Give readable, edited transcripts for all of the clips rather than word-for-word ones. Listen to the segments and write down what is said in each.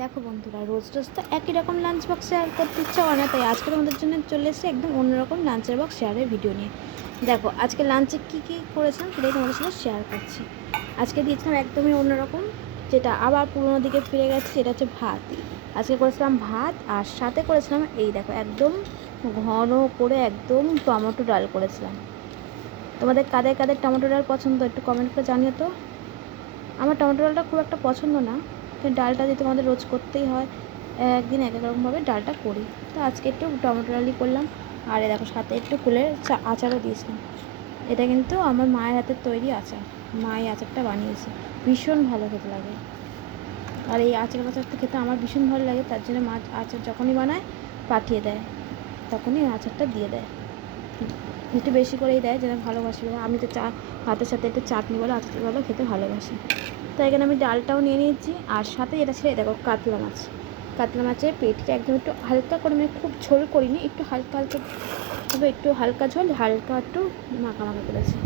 দেখো বন্ধুরা, রোজ রোজ তো একই রকম লাঞ্চ বক্স শেয়ার করতে ইচ্ছা করে না, তাই আজকে তোমাদের জন্য চলে এসেছি একদম অন্যরকম লাঞ্চের বক্স শেয়ারের ভিডিও নিয়ে। দেখো আজকে লাঞ্চে কী কী করেছিলাম সেটাই তোমাদের সাথে শেয়ার করছি। আজকে দিয়েছিলাম একদমই অন্যরকম, যেটা আবার পুরোনো দিকে ফিরে গেছে, সেটা হচ্ছে ভাত। আজকে করেছিলাম ভাত, আর সাথে করেছিলাম এই দেখো একদম ঘন করে একদম টমেটো ডাল করেছিলাম। তোমাদের কাদের কাদের টমেটো ডাল পছন্দ একটু কমেন্ট করে জানিও তো। আমার টমেটো ডালটা খুব একটা পছন্দ না, কিন্তু ডালটা যেহেতু আমাদের রোজ করতেই হয়, একদিন এক এক রকমভাবে ডালটা করি। তো আজকে একটু টমেটো ডালই করলাম। আর দেখো সাথে একটু কুলের আচারও দিয়েছিলাম। এটা কিন্তু আমার মায়ের হাতের তৈরি আচার, মা এই আচারটা বানিয়েছে, ভীষণ ভালো খেতে লাগে। আর এই আচারটা খেতে আমার ভীষণ ভালো লাগে, তার জন্য মা আচার যখনই বানায় পাঠিয়ে দেয়, তখনই আচারটা দিয়ে দেয়, একটু বেশি করেই দেয়, যেন ভালোবাসি বলে। আমি তো ভাতের সাথে একটু চাটনি বলে আচার বলে খেতে ভালোবাসি। তো এখানে আমি ডালটাও নিয়ে নিয়েছি, আর সাথে এটা ছিল দেখো কাতলা মাছ। কাতলা মাছের পেটটা একদম একটু হালকা করে, মানে খুব ঝোল করিনি, একটু হালকা হালকা, তবে একটু হালকা ঝোল, হালকা একটু মাখা মাখা করেছি।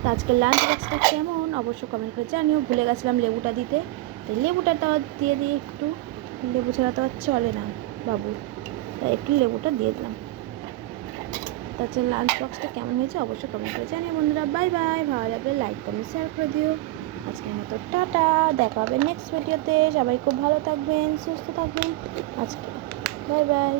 তো আজকে লাঞ্চ বক্সটা কেমন অবশ্য কমেন্ট করে জানিও। ভুলে গেছিলাম লেবুটা দিতে, তাই লেবুটা দিয়ে দিই একটু, লেবু ছাড়া তো আর চলে না বাবু, তাই একটু লেবুটা দিয়ে দিলাম। তাছাড়া লাঞ্চ বক্সটা কেমন হয়েছে অবশ্যই কমেন্ট করে জানিও বন্ধুরা। বাই বাই, ভালো লাগলে লাইক কমেন্ট শেয়ার করে দিও। আজকের মতো টাটা, দেখা হবে নেক্সট ভিডিওতে। সবাই খুব ভালো থাকবেন, সুস্থ থাকবেন। আজকে বাই বাই।